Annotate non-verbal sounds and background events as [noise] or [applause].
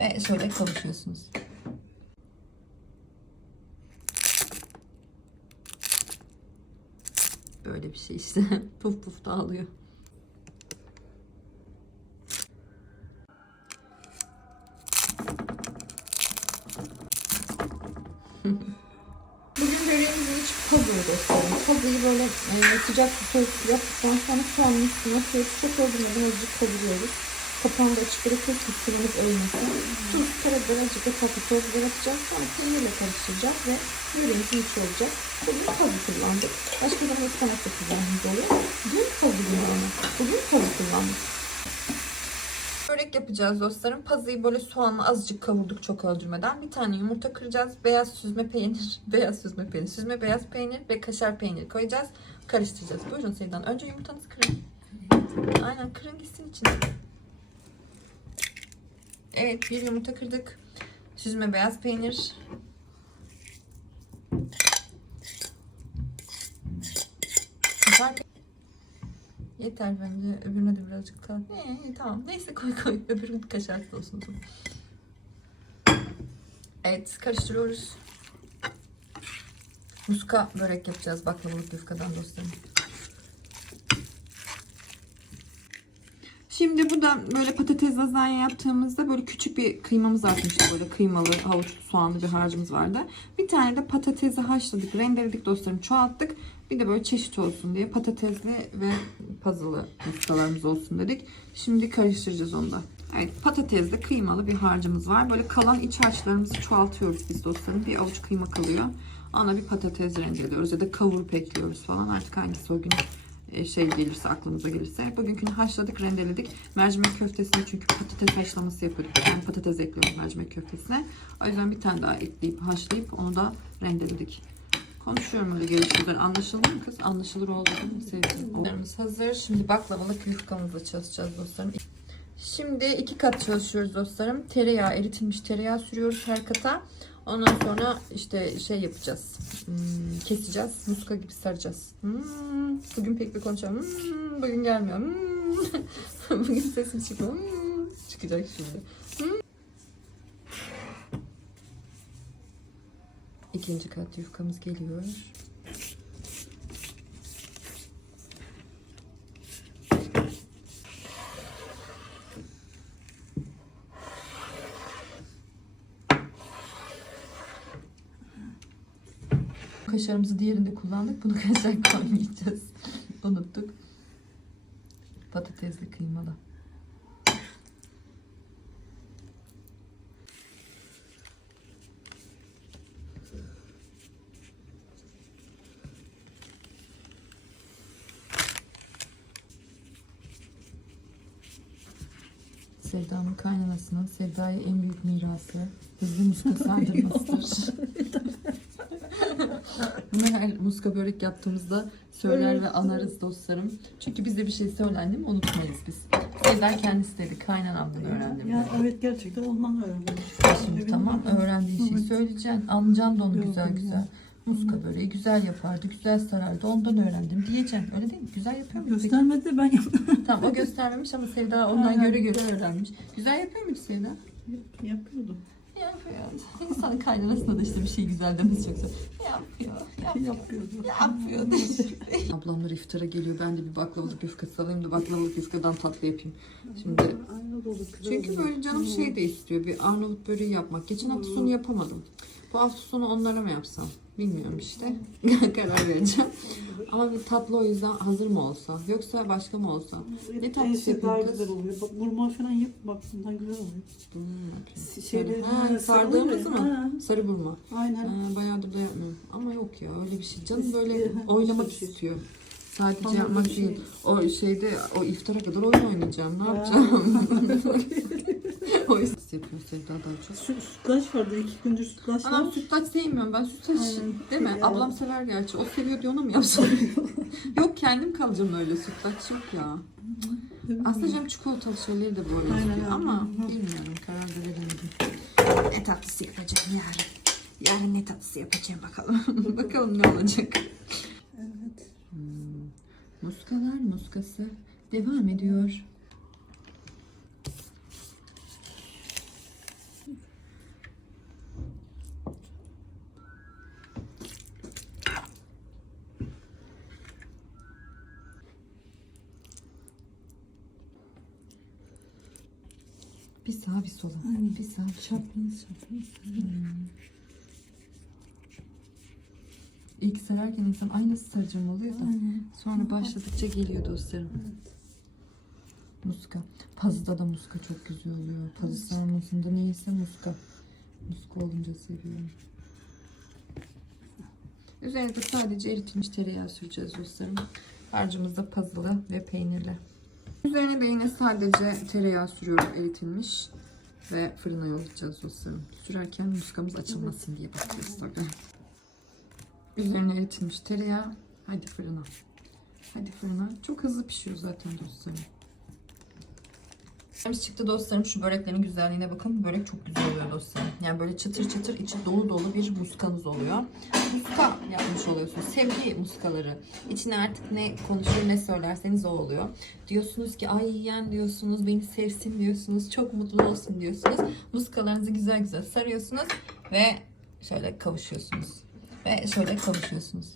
Ve şöyle kavuşuyorsunuz. Böyle bir şey işte. [laughs] puf puf dağılıyor. Bugün böreğimizin içi pazuyu göstereyim. Pazuyu böyle e, sıcak bir toz yaptıktan sonra soğanın üstüne atıyoruz. Çok öldürmeden azıcık kavuruyoruz. Kapağını da açık bırakıyoruz ki sıvımız ölmesin. Tuz, karabiber, azıcık da tatlı toz biber atacağız. Sonra peynirle karıştıracağız ve böreğimizin içi olacak. Bugün pazu kullandık. Başka zaman ıspanak da kullandığımız oluyor. Dün pazu kullandık. Bugün pazu kullandık. Börek yapacağız dostlarım. Pazıyı böyle soğanla azıcık kavurduk çok öldürmeden. Bir tane yumurta kıracağız. Beyaz süzme peynir, [laughs] beyaz süzme peynir, süzme beyaz peynir ve kaşar peynir koyacağız. Karıştıracağız. Buyurun Seydan. Önce yumurtanızı kırın. Aynen kırın gitsin içine. Evet bir yumurta kırdık. Süzme beyaz peynir. Yeter bence. Öbürüne de birazcık daha. Ee, tamam. Neyse koy koy. Öbürü kaşarsız olsun. Evet karıştırıyoruz. Muska börek yapacağız baklavalık yufkadan dostlarım. Şimdi burada böyle patates lazanya yaptığımızda böyle küçük bir kıymamız atmıştı. Böyle kıymalı, havuçlu, soğanlı bir harcımız vardı. Bir tane de patatesi haşladık, rendeledik dostlarım, çoğalttık. Bir de böyle çeşit olsun diye patatesli ve puzzle'lı yufkalarımız olsun dedik. Şimdi karıştıracağız onu da. Evet patatesli kıymalı bir harcımız var. Böyle kalan iç harçlarımızı çoğaltıyoruz biz dostlarım. Bir avuç kıyma kalıyor. Ona bir patates rendeliyoruz ya da kavurup ekliyoruz falan. Artık hangisi o gün şey gelirse aklımıza gelirse. Bugünkünü haşladık, rendeledik. Mercimek köftesini çünkü patates haşlaması yapıyorduk. Yani patates ekliyoruz mercimek köftesine. O yüzden bir tane daha ekleyip haşlayıp onu da rendeledik. Konuşuyorum öyle gelişmeler. Anlaşıldı mı kız? Anlaşılır oldu değil mi sevgilim? Olarımız hazır. Şimdi baklavalık yufkamızla çalışacağız dostlarım. Şimdi iki kat çalışıyoruz dostlarım. Tereyağı, eritilmiş tereyağı sürüyoruz her kata. Ondan sonra işte şey yapacağız. Hmm, keseceğiz. Muska gibi saracağız. Hmm, bugün pek bir konuşamam. Hmm, bugün gelmiyor. Hmm, [laughs] bugün sesim çıkmıyor. Hmm, çıkacak şimdi. Hmm. İkinci kat yufkamız geliyor. Kaşarımızı diğerinde kullandık. Bunu [laughs] kaşar koymayacağız. [laughs] Unuttuk. Patatesli kıymalı. Sevda'nın kaynanasının Sevda'ya en büyük mirası hızlı muska sardırmasıdır. [laughs] Bunu her muska börek yaptığımızda söyler ve anarız dostlarım. Çünkü bize bir şey söylendi mi unutmayız biz. Sevda kendisi dedi. Kaynanamdan öğrendim. Ya evet gerçekten ondan öğrendim. Şimdi tamam öğrendiğin şeyi söyleyeceksin. Anlayacaksın da onu güzel güzel. Muska böreği güzel yapardı, güzel sarardı. Ondan öğrendim diyeceksin. Öyle değil mi? Güzel yapıyor muydu? Göstermedi de ben yaptım. [laughs] Tamam o göstermemiş ama Sevda ondan Aynen. göre göre öğrenmiş. Güzel yapıyor muydu Sevda? Yapıyordum. Yapıyor. İnsan kaynanasına da işte bir şey güzel demesi çok zor. Yapıyor. Yapıyor. Yapıyor. [laughs] Ablamlar iftara geliyor. Ben de bir baklavalık yufkası alayım da baklavalık yufkadan tatlı yapayım. Şimdi çünkü böyle canım şey de istiyor. Bir Arnavut böreği yapmak. Geçen hafta sonu yapamadım. Bu hafta sonu onlara mı yapsam? Bilmiyorum işte. [laughs] Karar vereceğim. Ama bir tatlı o yüzden hazır mı olsa? Yoksa başka mı olsa? Ne tatlısı şey daha güzel oluyor. Bak burma falan yap bak bundan güzel oluyor. Hmm. Şeyleri- ha, sardığımız mı? Ha. Sarı burma. Aynen. Ha, bayağıdır da yapmıyorum. Ama yok ya öyle bir şey. Canım böyle [laughs] oynamak şey. istiyor. Sadece Hamurlu yapmak şey. değil. O şeyde o iftara kadar oyun oynayacağım. Ne Ha. yapacağım? [laughs] o yüzden yapıyor Sevda daha çok. Süt, sütlaç vardı. iki gündür sütlaç Anam var. sütlaç sevmiyorum ben sütlaç Aynen. değil mi? Ya. Ablam sever gerçi. O seviyor diye ona mı yapsam? [laughs] yok kendim kalacağım öyle sütlaç yok ya. Aslında canım çikolatalı şeyleri de böyle Aynen, istiyor ama bilmiyorum karar da veremedim. Ne tatlısı yapacağım yarın. Yarın ne tatlısı yapacağım bakalım. [laughs] bakalım ne olacak. Evet. Hmm. Muskalar muskası devam ediyor. Bir sağa bir sola. Aynen. Bir sağa bir. Çapraz çapraz. İlk sararken insan aynısı saracağım oluyor da. Aynen. Sonra başladıkça geliyor dostlarım. Evet. Muska. Pazıda da muska çok güzel oluyor. Pazı sarmasında neyse muska. Muska olunca seviyorum. Üzerine de sadece eritilmiş tereyağı süreceğiz dostlarım. Harcımız da pazılı ve peynirli. Üzerine de yine sadece tereyağı sürüyorum eritilmiş. Ve fırına yollayacağız dostlarım. Sürerken muskamız açılmasın diye bakıyoruz tabii. Üzerine eritilmiş tereyağı. Hadi fırına. Hadi fırına. Çok hızlı pişiyor zaten dostlarım. Böreğimiz çıktı dostlarım. Şu böreklerin güzelliğine bakın. Börek çok güzel oluyor dostlarım. Yani böyle çıtır çıtır içi dolu dolu bir muskanız oluyor. Muska yapmış oluyorsunuz. Sevgi muskaları. İçine artık ne konuşur ne söylerseniz o oluyor. Diyorsunuz ki ay yiyen diyorsunuz. Beni sevsin diyorsunuz. Çok mutlu olsun diyorsunuz. Muskalarınızı güzel güzel sarıyorsunuz. Ve şöyle kavuşuyorsunuz. Ve şöyle kavuşuyorsunuz.